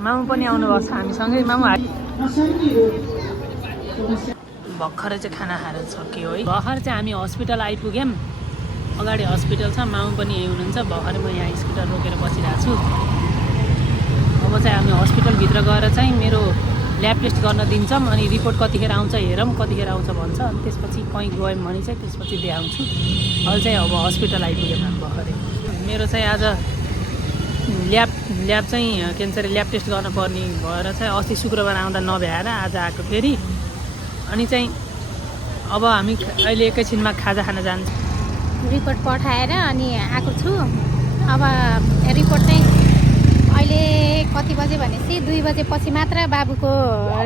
मामु पनि आउनुभएको छ हामीसँगै। मामु भर्खरै चाहिँ खाना खाएर सक्यो है। भर्खर चाहिँ हामी हस्पिटल आइपुग्यौँ। अगाडि हस्पिटल छ, मामु पनि यही हुनुहुन्छ। भर्खरै म यहाँ स्कुटर रोकेर बसिरहेको छु। अब चाहिँ हामी हस्पिटलभित्र गएर चाहिँ मेरो ल्याब टेस्ट गर्न दिन्छौँ, अनि रिपोर्ट कतिखेर आउँछ हेरौँ, कतिखेर आउँछ भन्छ। अनि त्यसपछि कहीँ गयौँ भने चाहिँ त्यसपछि देखाउँछु। अहिले चाहिँ अब हस्पिटल आइपुग्यौँ हामी भर्खरै। मेरो चाहिँ आज ल्याब चाहिँ के भन्छ अरे ल्याब टेस्ट गर्नुपर्ने भएर चाहिँ अस्ति शुक्रबार आउँदा नभ्याएर आज आएको फेरि। अनि चाहिँ अब हामी अहिले एकैछिनमा खाजा खान जान्छौँ। रिपोर्ट पठाएर अनि आएको छु। अब रिपोर्ट चाहिँ अहिले कति बजे भनेपछि 2 बजेपछि मात्र बाबुको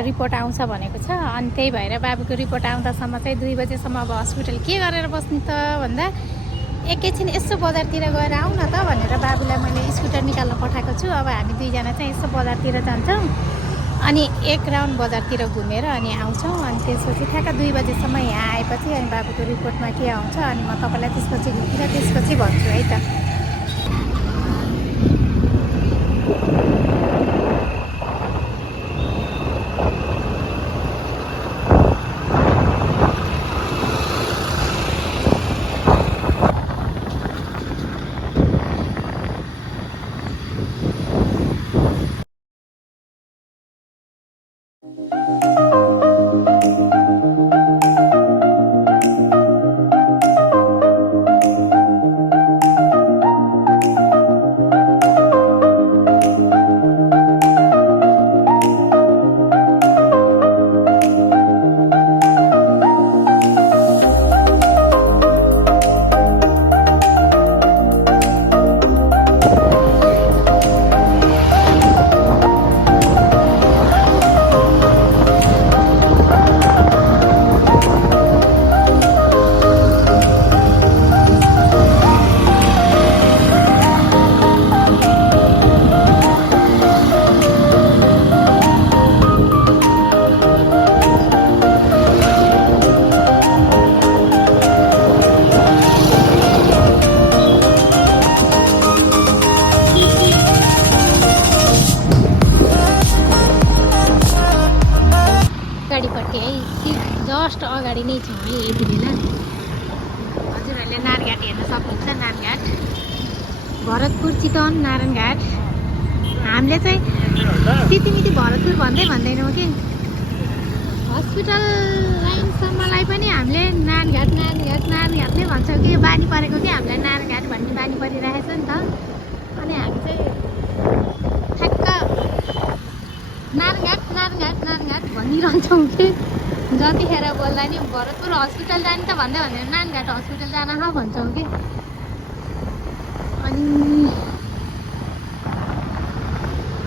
रिपोर्ट आउँछ भनेको छ। अनि त्यही भएर बाबुको रिपोर्ट आउँदासम्म चाहिँ 2 बजेसम्म अब हस्पिटल के गरेर बस्ने त भन्दा एकैछिन यसो बजारतिर गएर आउँ न त भनेर बाबुलाई मैले स्कुटर निकाल्न पठाएको छु। अब हामी दुईजना चाहिँ यसो बजारतिर जान्छौँ, अनि एक राउन्ड बजारतिर घुमेर अनि आउँछौँ। अनि त्यसपछि ठ्याक्क 2 बजेसम्म यहाँ आएपछि अनि बाबुको रिपोर्टमा के आउँछ अनि म तपाईँलाई त्यसपछि भन्छु है त। जस्ट अगाडि नै छौँ है यति बेला। हजुरहरूले नारायणघाट हेर्न सक्नुहुन्छ। नारायणघाट, भरतपुर, चितवन, नारायणघाट। हामीले चाहिँ सितिमिति भरतपुर भन्दैनौँ कि हस्पिटल लाइनसम्मलाई पनि हामीले नारायणघाट नै भन्छौँ कि बानी परेको कि हामीलाई नारायणघाट भन्ने बानी परिरहेछ नि त। अनि हामी चाहिँ ठ्याक्क नारायणघाट भनिरहन्छौँ कि जतिखेर बोल्दा नि भरतपुर हस्पिटल जाने त भन्दै भनेर नारायणघाट हस्पिटल जान भन्छौँ कि। अनि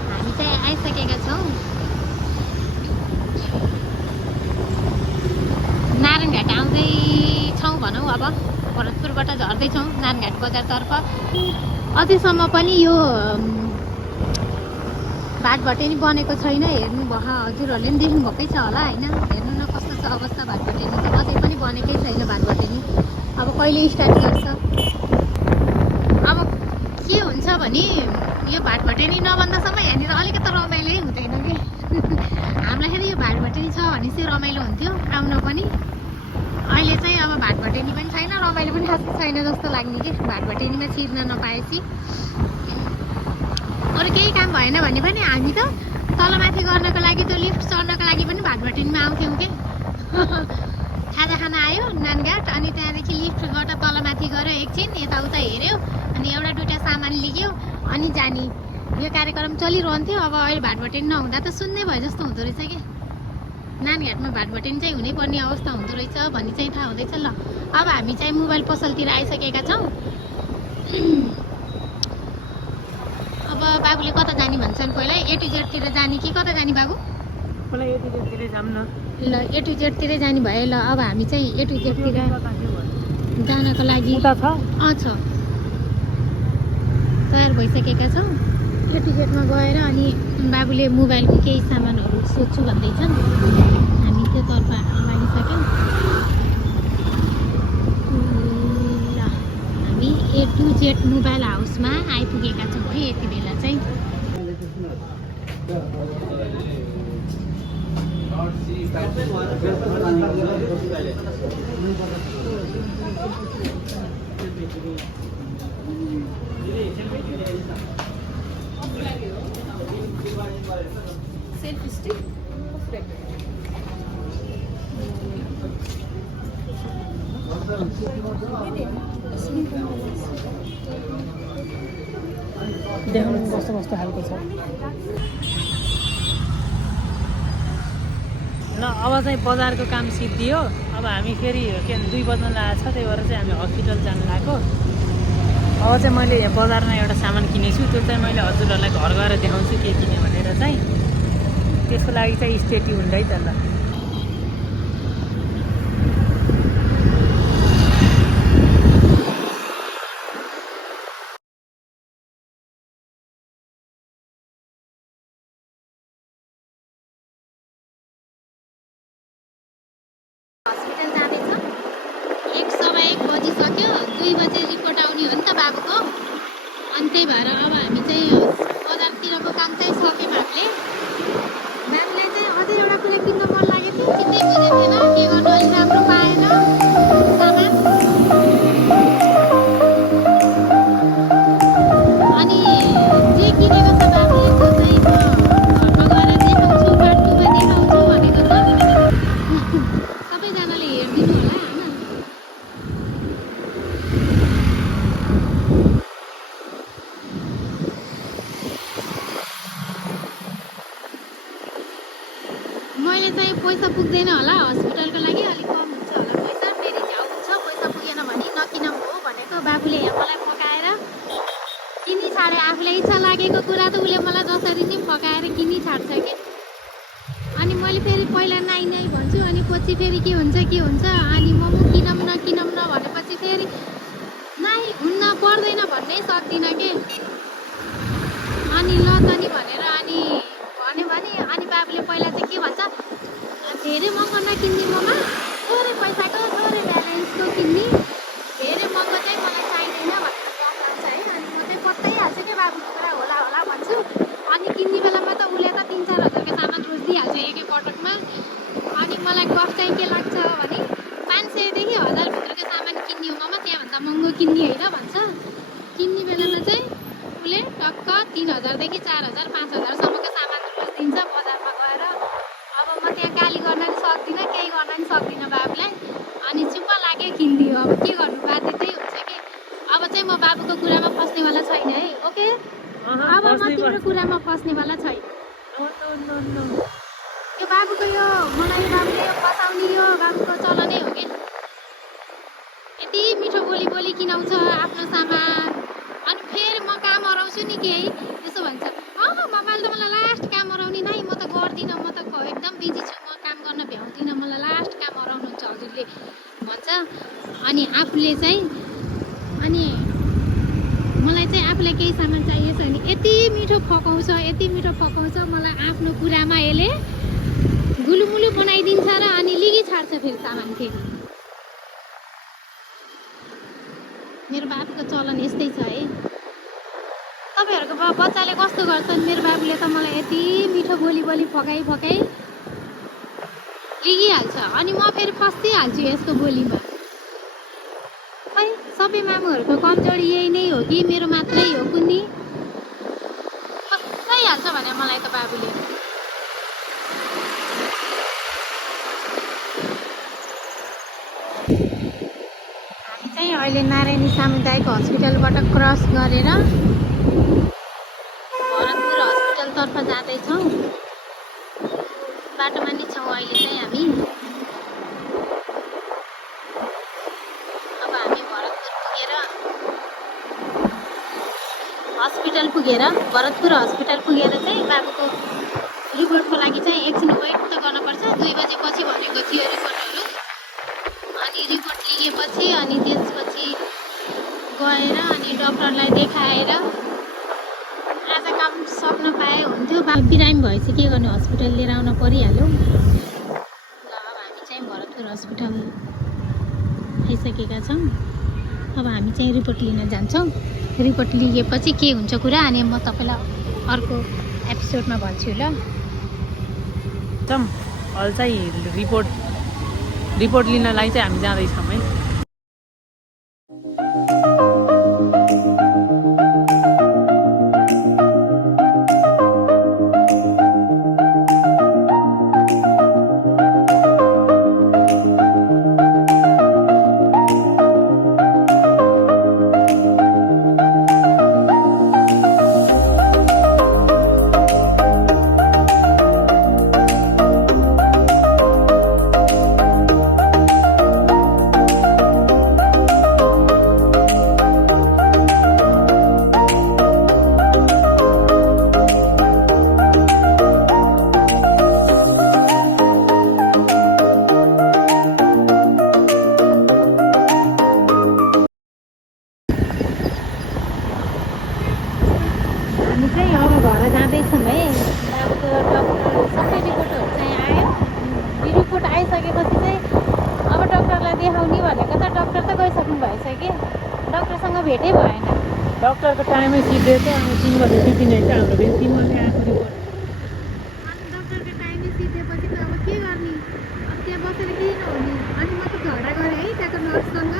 हामी चाहिँ आइसकेका छौँ। नारायणघाट आउँदैछौँ भनौँ। अब भरतपुरबाट झर्दैछौँ नारायणघाट बजारतर्फ। अझैसम्म पनि यो भाटभटेनी बनेको छैन। हेर्नु भयो, हजुरहरूले पनि देख्नुभएकै छ होला होइन। हेर्नु न कस्तो छ अवस्था भाटभटेनी त, अझै पनि बनेकै छैन भाटभटेनी। अब कहिले स्टार्ट गर्छ। अब के हुन्छ भने यो भाटभटेनी नबन्दासम्म यहाँनिर अलिकति रमाइलो हुँदैन कि। हामीलाई फेरि यो भाटभटेनी छ भने चाहिँ रमाइलो हुन्थ्यो आउन पनि। अहिले चाहिँ अब भाटभटेनी पनि छैन, रमाइलो पनि खासै छैन जस्तो लाग्ने कि भाटभटेनीमा छिर्न नपाएपछि। अरू केही काम भएन भने पनि हामी त तलमाथि गर्नको लागि त्यो लिफ्ट चढ्नको लागि पनि भाटभटेनीमा आउँथ्यौँ कि। खाजा खाना आयो नारायणघाट, अनि त्यहाँदेखि लिफ्टबाट तलमाथि गऱ्यो, एकछिन यताउता हेऱ्यो, अनि एउटा दुइटा सामान लिग्यो अनि जाने यो कार्यक्रम चलिरहन्थ्यो। अब अहिले भाटभटेनी नहुँदा त सुन्नै भयो जस्तो हुँदो रहेछ कि। नारायणघाटमा भाटभटेनी चाहिँ हुनैपर्ने अवस्था हुँदो रहेछ भन्ने चाहिँ थाहा हुँदैछ। ल अब हामी चाहिँ मोबाइल पसलतिर आइसकेका छौँ। अब बाबुले कता जाने भन्छन् पहिला, A to Z तिर जाने कि कता जाने बाबु? पहिला A to Z तिरै जाऊँ न। ल A to Z तिरै जाने भयो। ल अब हामी चाहिँ A to Z तिर जानको लागि उता छ छ तयार भइसकेका छौँ। A to Z मा गएर अनि बाबुले मोबाइलको केही सामानहरू सोध्छु भन्दैछन्। हामी त्योतर्फ लागिसक्यौँ। ल हामी A to Z मोबाइल हाउसमा आइपुगेका छौँ है यति बेला चाहिँ। सेल्फी स्टिक देखाउनु कस्तो कस्तो खालको छ ल। अब चाहिँ बजारको काम सिद्धियो। अब हामी फेरि के भन्छ 2 बज्न लागेको छ, त्यही भएर चाहिँ हामी हस्पिटल जानु लागेको। अब चाहिँ मैले यहाँ बजारमा एउटा सामान किनेको छु, त्यो चाहिँ मैले हजुरहरूलाई घर गएर देखाउँछु के किने भनेर चाहिँ। त्यसको लागि चाहिँ स्टे ट्युन्ड है त ल। हस्पिटल जाँदैछ। 1:15 बजिसक्यो। 2 बजे रिपोर्ट आउने हो नि त बाबुको। अनि त्यही भएर अब हामी चाहिँ बजारतिरको काम चाहिँ सक्यौँ हामीले। बाबुलाई चाहिँ अझै एउटा कुरा किन्न मन लागेको थियो, किन्नै बुझेको थिएन के गर्नु, अलिक राम्रो पाएन सामान। अनि जे किनेको छ बाबुले त्यो चाहिँ म घरमा गएर देखाउँछु, पार्ट 2 मा देखाउँछु भनेको छ। सबैजनाले हेरिदिनु होला होइन। मैले चाहिँ पैसा पुग्दैन होला हस्पिटलको लागि, अलिक कम हुन्छ होला पैसा, फेरि झ्याउ हुन्छ पैसा पुगेन भने नकिनौँ हो भनेको। बाबुले यहाँ मलाई फकाएर किनी छाड्यो। आफूलाई इच्छा लागेको कुरा त उसले मलाई जसरी नै फकाएर किनी छाड्छ कि। अनि मैले फेरि पहिला नाइ नाइ भन्छु, अनि पछि फेरि के हुन्छ अनि मोमो किनौँ न भनेपछि फेरि नाइ हुन्न पर्दैन भन्नै सक्दिनँ के। अनि ल त नि भनेर अनि भन्यो भने अनि बाबुले पहिला चाहिँ के भन्छ, धेरै महँगो नकिन्ने ममा, थोरै पैसाको थोरै ब्यालेन्सको किन्ने, धेरै महँगो चाहिँ मलाई चाहिँदैन भनेर भन्छ है। अनि म चाहिँ बताइहाल्छु क्या बाबुको कुरा होला भन्छु। अनि किन्ने बेलामा त उसले त 3-4 हजारको सामान रोजिदिइहाल्छ एकैपटकमा। अनि मलाई गफ चाहिँ के लाग्छ भने 500 देखि 1000 भित्रको सामान किन्ने हो ममा, त्यहाँभन्दा महँगो किन्ने होइन भन्छ। किन्ने बेलामा चाहिँ उसले टक्क 3000 देखि 4000 5000सम्मको सामान रोजिदिन्छ बजारमा गएर। अब म त्यहाँ गाली गर्न नि सक्दिनँ, केही गर्न नि सक्दिनँ बाबुलाई। अनि चुप्प लाग्यो किनिदियो। अब के गर्नु, बाध्य त्यही हुन्छ कि। अब चाहिँ म बाबुको कुरामा फस्नेवाला छैन है, ओके। अब म तिम्रो कुरामा फस्नेवाला छैन। यो बाबुको यो मलाई यो बाबुले यो फसाउने यो बाबुको चलनै हो कि। यति मिठो बोली किनाउँछ आफ्नो सामान। अनि फेरि म काम हराउँछु नि केही त्यसो भन्छ। ममाले त मलाई लास्ट काम हराउने नै, म त गर्दिनँ, म त एकदम बिजी छु, म काम गर्न भ्याउँदिनँ, मलाई लास्ट काम हराउनुहुन्छ हजुरले भन्छ। अनि आफूले चाहिँ अनि मलाई चाहिँ आफूलाई केही सामान चाहिएछ भने यति मिठो फकाउँछ मलाई आफ्नो कुरामा। यसले गुलुमुलु बनाइदिन्छ र अनि लिगी छाड्छ फेरि सामान। फेरि मेरो बाबुको चलन यस्तै छ है। तपाईँहरूको बच्चाले कस्तो गर्छन्, मेरो बाबुले त मलाई यति मिठो बोली फकाइ लिगिहाल्छ। अनि म फेरि फस्दिहाल्छु यसको बोलीमा। खै सबै मामुहरूको कमजोरी यही नै हो कि मेरो मात्रै हो कुन्नी? फसाइहाल्छ भने मलाई त बाबुले। हामी चाहिँ अहिले नारायणी सामुदायिक हस्पिटलबाट क्रस गरेर भरतपुर हस्पिटलतर्फ जाँदैछौँ। बाटोमा नि छौँ अहिले चाहिँ हामी। अब हामी भरतपुर हस्पिटल पुगेर चाहिँ बाबुको रिपोर्टको लागि चाहिँ एकछिन वेट त गर्नुपर्छ। 2 बजेपछि भनेको थियो रिपोर्टहरू। अनि रिपोर्ट लिएपछि अनि त्यसपछि गएर अनि डक्टरलाई देखाएर आज काम सक्न पाए हुन्थ्यो। बिरामी भएपछि के गर्ने, हस्पिटल लिएर आउन परिहाल्यो। ल अब हामी चाहिँ भरतपुर हस्पिटल आइसकेका छौँ। अब हामी चाहिँ रिपोर्ट लिन जान्छौँ। रिपोर्ट लिएपछि के हुन्छ कुरा अनि म तपाईँलाई अर्को एपिसोडमा भन्छु ल। अहिले चाहिँ रिपोर्ट लिनलाई चाहिँ हामी जाँदैछौँ है। भेटै भएन। डक्टरको टाइमै सिद्धिएछ। अब 3 बजे ड्युटी नै छ हाम्रो फेरि 3 बजे आएको रिपोर्ट। अनि डक्टरको टाइमै सिद्धेपछि त अब के गर्ने? अब त्यहाँ बसेर केही नहुने। अनि म त झगडा गरेँ है त्यहाँको नर्ससँग,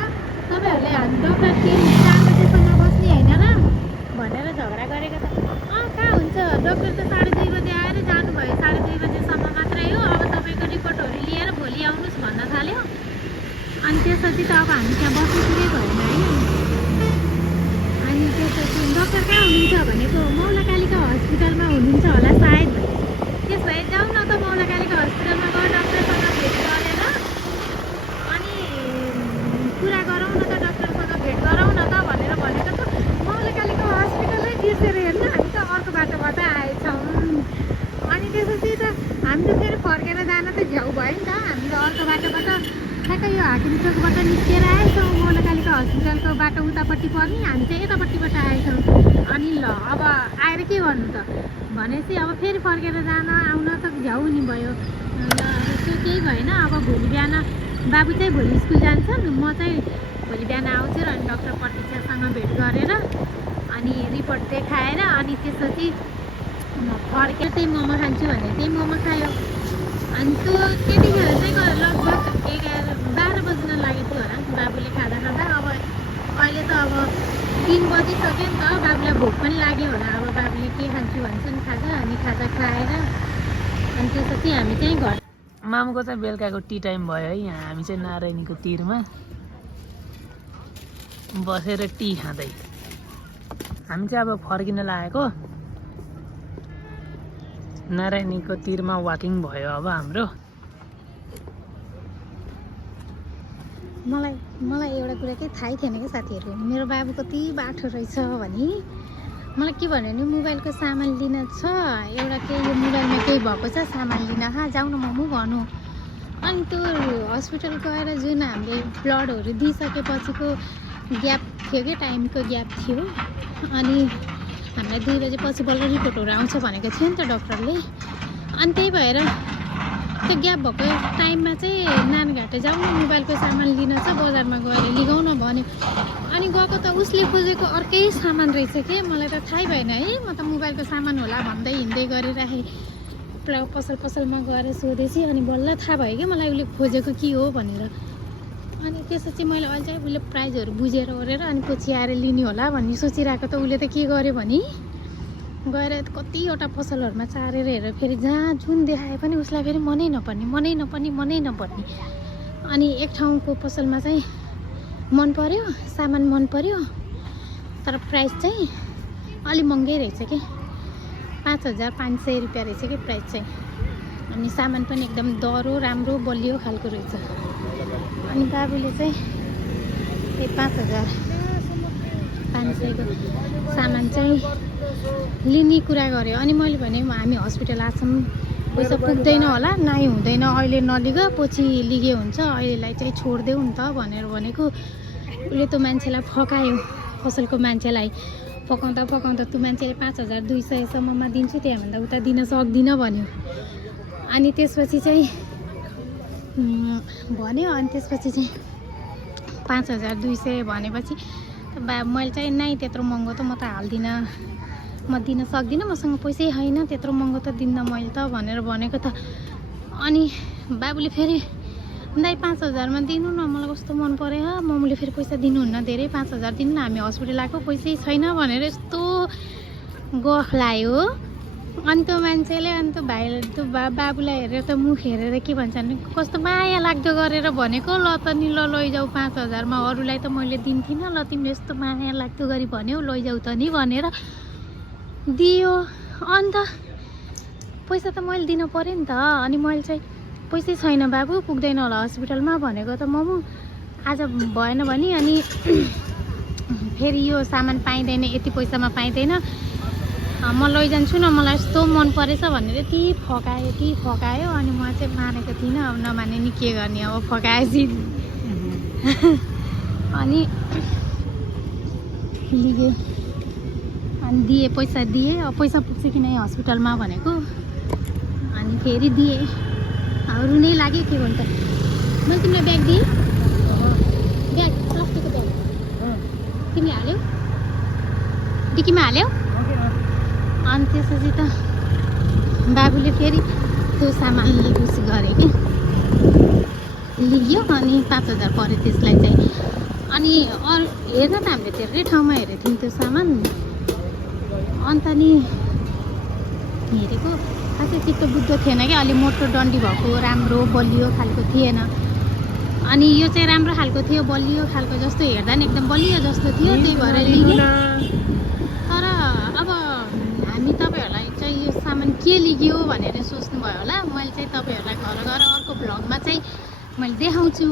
तपाईँहरूले डक्टर 4 बजेसम्म बस्ने होइन र भनेर झगडा गरेको त। कहाँ हुन्छ, डक्टर त 2:30 बजे आएर जानुभयो, 2:30 बजेसम्म मात्रै हो। अब तपाईँको रिपोर्टहरू लिएर भोलि आउनुहोस् भन्न थाल्यो। अनि त्यसपछि त अब हामी त्यहाँ बस्नुतिरै भएन है। अनि त्यसपछि डक्टर कहाँ हुनुहुन्छ भनेको मौलाकालिका हस्पिटलमा हुनुहुन्छ होला सायद। त्यस भए जाउँ न त मौलाकालिका हस्पिटलमा गएर डक्टरसँग भेट गरेर अनि कुरा गरौँ न त, डक्टरसँग भेट गरौँ न त भनेर भनेको त। मौलाकालिका हस्पिटलै बिर्सेर हेर्नु, हामी त अर्को बाटोबाट आएछौँ। अनि त्यसपछि त हामी त फेरि फर्केर जान त झ्याउ भयो नि त। हामी त अर्को बाटोबाट ठ्याक्कै यो हाकिम चोकबाट निस्केर आएछौँ। मौलाकालिका हस्पिटलको बाटो उतापट्टि पर्ने, हामी चाहिँ यतापट्टिबाट आएछौँ। अनि ल अब आएर के गर्नु त भनेपछि अब फेरि फर्केर जान आउन त झ्याउ नि भयो। ल त्यो केही भएन। अब भोलि बिहान बाबु चाहिँ भोलि स्कुल जान्छन्, म चाहिँ भोलि बिहान आउँछु र अनि डक्टर प्रतीक्षासँग भेट गरेर अनि रिपोर्ट देखाएर अनि त्यसपछि म फर्केर त्यही मोमो खान्छु भने त्यही मोमो खायो। अनि त्यो त्यतिखेर चाहिँ लगभग 12 बज्न लागेको थियो होला बाबुले खाँदा खाँदा। अब अहिले त अब 3 बजिसक्यो नि त, बाबुलाई भोक पनि लाग्यो होला। अब बाबुले के खान्छु भन्छन् खाजा, अनि खाजा खाएर अनि त्यसपछि हामी चाहिँ घर। मामुको चाहिँ बेलुकाको टी टाइम भयो है। यहाँ हामी चाहिँ नारायणीको तिरमा बसेर टी खाँदै हामी चाहिँ अब फर्किन लागेको। नारायणीको तिरमा वाकिङ भयो अब हाम्रो। मलाई एउटा कुरा केही थाहै थिएन कि साथीहरू, मेरो बाबु कति बाठो रहेछ भने मलाई के भन्यो भने मोबाइलको सामान लिन छ एउटा, केही यो मोबाइलमा केही भएको छ सामान लिन, जाउँ न मोमो भन्नु। अनि त्यो हस्पिटल गएर जुन हामीले ब्लडहरू दिइसकेपछिको ग्याप थियो कि टाइमको ग्याप थियो। अनि हामीलाई 2 बजेपछि बल्ल रिपोर्टहरू आउँछ भनेको थियो नि त डक्टरले। अनि त्यही भएर त्यो ग्याप भएको टाइममा चाहिँ नानीघाटे जाउँ न मोबाइलको सामान लिन छ, बजारमा गएर लिगाउँ न भन्यो। अनि गएको त उसले खोजेको अर्कै सामान रहेछ कि, मलाई त थाहै भएन है। म त मोबाइलको सामान होला भन्दै हिँड्दै गरिराखेँ, पसलमा गएर सोधेपछि अनि बल्ल थाहा भयो कि मलाई उसले खोजेको के हो भनेर। अनि त्यसपछि मैले अहिले चाहिँ उसले प्राइजहरू बुझेर ओरेर अनि पछि आएर लिने होला भन्ने सोचिरहेको त उसले त के गर्यो भने गएर कतिवटा पसलहरूमा चारेर हेरेर फेरि जहाँ जुन देखाए पनि उसलाई फेरि मनै नपर्ने। अनि एक ठाउँको पसलमा चाहिँ मन पर्यो, सामान मन पर्यो, तर प्राइस चाहिँ अलि महँगै रहेछ कि, 5,500 रुपियाँ रहेछ कि प्राइस चाहिँ। अनि सामान पनि एकदम दरो राम्रो बलियो खालको रहेछ। अनि बाबुले चाहिँ 5,500 को सामान चाहिँ लिने कुरा गर्यो। अनि मैले भने हामी हस्पिटल आछौँ, पैसा पुग्दैन होला, नाइ हुँदैन, अहिले नलिग पछि लिगे हुन्छ, अहिलेलाई चाहिँ छोडिदेऊ नि त भनेर भनेको। उसले त्यो मान्छेलाई फकायो, पसलको मान्छेलाई फकाउँदा त्यो मान्छेले 5,200सम्ममा दिन्छु, त्यहाँभन्दा उता दिन सक्दिनँ भन्यो। अनि त्यसपछि चाहिँ भन्यो, अनि त्यसपछि चाहिँ 5,200 भनेपछि मैले चाहिँ नाइ त्यत्रो महँगो त म त हाल्दिनँ म दिन सक्दिनँ, मसँग पैसै छैन, त्यत्रो महँगो त दिन्न मैले त भनेर भनेको त। अनि बाबुले फेरि दाइ 5,000मा दिनु न, मलाई कस्तो मन पऱ्यो। मम्मीले फेरि पैसा दिनुहुन्न धेरै, 5,000 दिनु न, हामी हस्पिटल आएको पैसै छैन भनेर यस्तो गफ लायो। अनि त्यो मान्छेले अनि त्यो भाइले त्यो बाबुलाई हेरेर त मुख हेरेर के भन्छ भने कस्तो माया लाग्दो गरेर भनेको, ल त नि ल लैजाऊ 5,000मा, अरूलाई त मैले दिन्थिनँ, ल तिमीले यस्तो माया लाग्दो गरी भन्यौ, लैजाऊ त नि भनेर दियो। अन्त पैसा त मैले दिन पऱ्यो नि त। अनि मैले चाहिँ पैसै छैन बाबु, पुग्दैन होला हस्पिटलमा भनेको त मम्मी, आज भएन भने अनि फेरि यो सामान पाइँदैन, यति पैसामा पाइँदैन, म लैजान्छु न, मलाई यस्तो मन परेछ भनेर यति फकायो। अनि म चाहिँ मानेको थिइनँ, अब नमाने नि के गर्ने, अब फकाएपछि अनि लियो। अनि दिएँ, पैसा दिएँ, अब पैसा पुग्छ कि नै हस्पिटलमा भनेको। अनि फेरि दिएँ, अब रुनै लाग्यो के भन्छ। मैले तिमीलाई ब्याग दिएँ, ब्याग प्लास्टिकको ब्याग तिमीले हाल्यौ, डिकीमा हाल्यौ। अनि त्यसपछि त बाबुले फेरि त्यो सामान उस गरे कि लियो। अनि 5,000 पऱ्यो त्यसलाई चाहिँ। अनि अरू हेर्न त हामीले धेरै ठाउँमा हेरेको थियौँ त्यो सामान। अन्त नि हेरेको खासै चित्त बुझ्दो थिएन कि, अलि मोटो डन्डी भएको राम्रो बलियो खालको थिएन। अनि यो चाहिँ राम्रो खालको थियो, बलियो खालको जस्तो, हेर्दा नि एकदम बलियो जस्तो थियो, त्यही भएर लिएँ। तर अब हामी तपाईँहरूलाई चाहिँ यो सामान के लिग्यो भनेर सोच्नुभयो होला। मैले चाहिँ तपाईँहरूलाई घर गएर अर्को भ्लगमा चाहिँ मैले देखाउँछु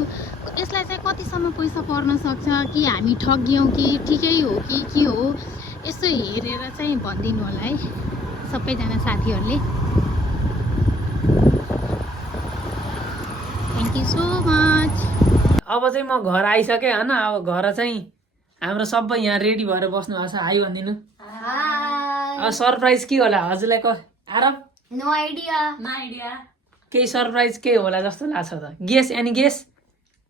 यसलाई चाहिँ कतिसम्म पैसा पर्न सक्छ, कि हामी ठगियौँ कि ठिकै हो कि के हो, यसो हेरेर चाहिँ भनिदिनु होला है सबैजना साथीहरूले। Thank you so much. अब चाहिँ म घर आइसकेँ होइन। अब घर चाहिँ हाम्रो सबै यहाँ रेडी भएर बस्नु भएको छ। हाई भनिदिनु। अब सरप्राइज के होला हजुरलाई? आराम नो आइडिया। केही सरप्राइज के होला जस्तो लाग्छ त? Guess, any guess?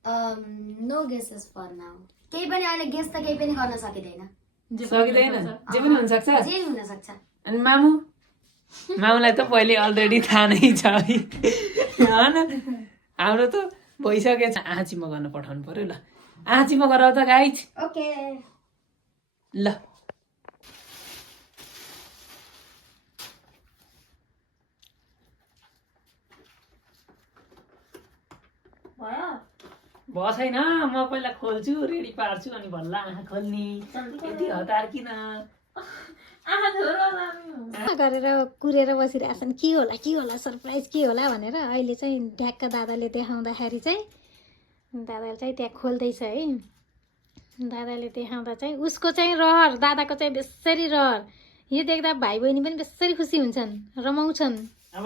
No guesses for now. केही पनि अहिले गेस त केही पनि गर्न सकिँदैन। सकिँदैन, जे पनि हुन सक्छ। जे हुन सक्छ। अनि मामुलाई त पहिले अलरेडी थाहा नै छ है होइन। हाम्रो त भइसकेको छ। आँचीमा गर्न पठाउनु पर्यो। ल आँचीमा गराउ त गाइज। ओके ल भयो छैन, म पहिला खोल्छु, रेडी पार्छु, अनि भल्ल आँखा खोल्ने। यति हतार किन? गरेर कुरेर बसिरहेछन्, के होला सरप्राइज के होला भनेर। अहिले चाहिँ ढ्याक्क दादाले देखाउँदाखेरि चाहिँ दादाले चाहिँ त्यहाँ खोल्दैछ है। दादाले देखाउँदा चाहिँ उसको चाहिँ रहर, दादाको चाहिँ बेसरी रहर, यो देख्दा भाइ बहिनी पनि बेसरी खुसी हुन्छन्, रमाउँछन्। अब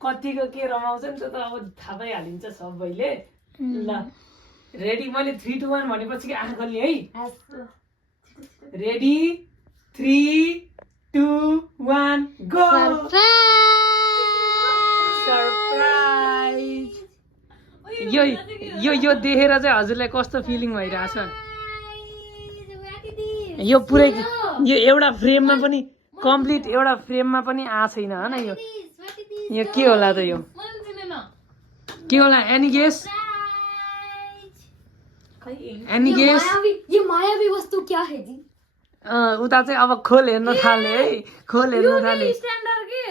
कतिको के रमाउँछन् त्यो त अब थाहा पाइहालिन्छ सबैले। ल रेडी, मैले 3 2 1 भनेपछि आँखा खोल्ने है। Ready 3 2 1 go. सरप्राइज। यो देखेर चाहिँ हजुरलाई कस्तो फिलिङ भइरहेछ? यो पुरै यो एउटा फ्रेममा पनि कम्प्लिट एउटा फ्रेममा पनि आएको छैन होइन। यो के होला त? यो के होला? Any guess? Any guess? ये मायावी वस्तु क्या है जी? उता चाहिँ अब खोल हेर्न थाले है, खोल हेर्न थाले। स्ट्यान्डर के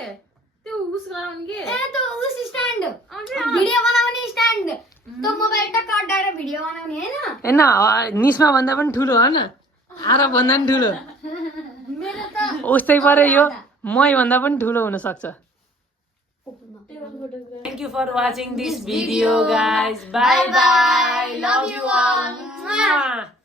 त्यो उस गराउने के? ए त्यो उस स्ट्यान्ड, भिडियो बनाउने स्ट्यान्ड, त्यो मोबाइल टक्क अड्डाएर भिडियो बनाउने हैन? हैन, निस्मा भन्दा पनि ठुलो होइन, आरा भन्दा पनि ठुलो। मेरो त उस्तै परे यो मै भन्दा पनि ठुलो हुन सक्छ। Thank you for watching this video guys. Bye bye. Love you all.